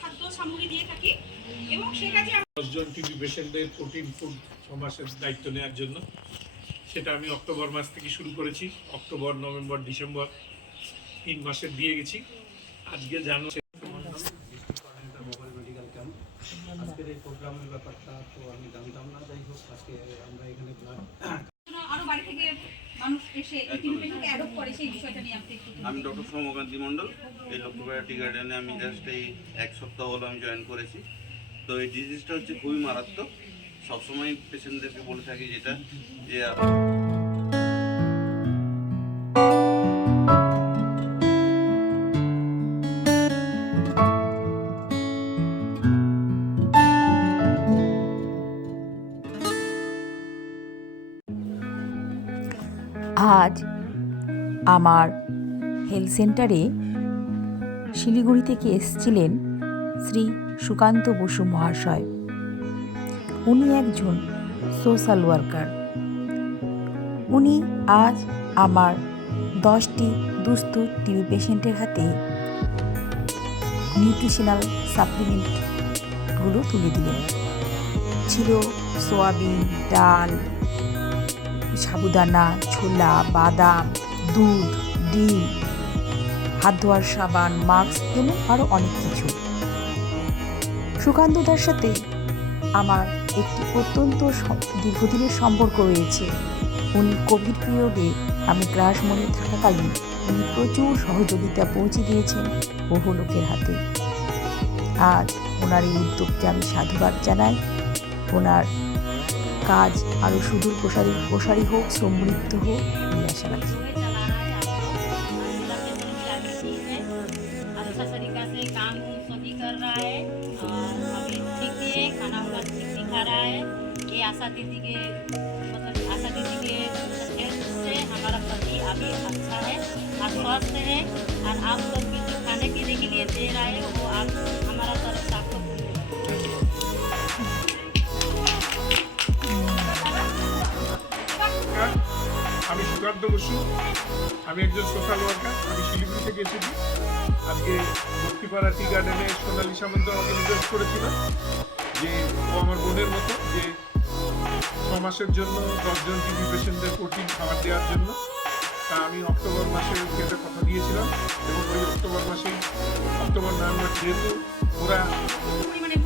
খাদ্য সামগ্রী দিয়ে থাকি এবং সে কাজে 10 জন টিবি পেশেন্টদের প্রোটিন ফুড 6 মাসের দায়িত্ব নেওয়ার জন্য সেটা আমি অক্টোবর মাস থেকে শুরু করেছি। অক্টোবর, নভেম্বর, ডিসেম্বর 3 মাসের দিয়ে গেছি। আজকে জানুয়ারি মেডিকেল ক্যাম্প আজকের এই প্রোগ্রামের ব্যাপারটা তো আমি জানতাম না। যাই হোক, আজকে আমরা এখানে আরো বাড়ি থেকে মানুষ এসে এই টিবি পেশেন্টকে অ্যাডপ্ট করে সেই বিষয়টা নিয়ে আপনি একটু। আমি ডক্টর সৌম্যকান্তি মণ্ডল। এই লক্ষ্মীপাড়া টি গার্ডেনে আমি জাস্ট এই 1 সপ্তাহ হলো আমি জয়েন করেছি। তো এই ডিজিজটা হচ্ছে খুবই মারাত্মক। সবসময় পেশেন্টদেরকে বলে থাকি যেটা যে আজ আমার হেলথ সেন্টারে শিলিগুড়ি থেকে এসেছিলেন শ্রী সুকান্ত বসু মহাশয়। উনি একজন সোশ্যাল ওয়ার্কার। উনি আজ আমার 10টি দুস্থ টিবি পেশেন্টের হাতে নিউট্রিশনাল সাপ্লিমেন্টগুলো তুলে দিলেন। ছিল সোয়াবিন, ডাল, সাবুদানা, ছোলা, বাদাম, দুধ, ডিম, হাত ধোয়ার সাবান, মাস্ক এবং আরও অনেক কিছু। সুকান্তদার সাথে আমার একটি অত্যন্ত দীর্ঘদিনের সম্পর্ক রয়েছে। উনি কোভিড পিরিয়ডে আমি গ্রাসমণি থাকাকালীন উনি প্রচুর সহযোগিতা পৌঁছে দিয়েছেন বহু লোকের হাতে। আজ ওনার এই উদ্যোগকে আমি সাধুবাদ জানাই। ওনার কাজ আরও সুদূর প্রসারী হোক, সমৃদ্ধ হোক, এই আশা রাখি। अच्छा तरीका से काम सभी कर रहा है और अभी ठीक भी है, खाना वाला ठीक भी खा रहा है। ये आशा दीदी के हेल्प से हमारा पति अभी अच्छा है और स्वस्थ है। और आप लोग भी जो खाने पीने के लिए दे रहा है वो आप हमारा तरफ से आपको আমি সুকান্ত বসু, আমি একজন সোশ্যাল ওয়ার্কার। আমি শিলিগুড়ি থেকে এসেছি। আজকে লক্ষ্মীপাড়া টি গার্ডেনে সোনালী সামন্ত আমাকে রিকোয়েস্ট করেছিল যে ও আমার বোনের মতো যে 6 মাসের জন্য 10 জন টিবি পেশেন্টদের প্রোটিন খাবার দেওয়ার জন্য। তা আমি অক্টোবর মাসে ওকে একটা কথা দিয়েছিলাম এবং ওই অক্টোবর নভেম্বর যেহেতু ওরা পরিমাণে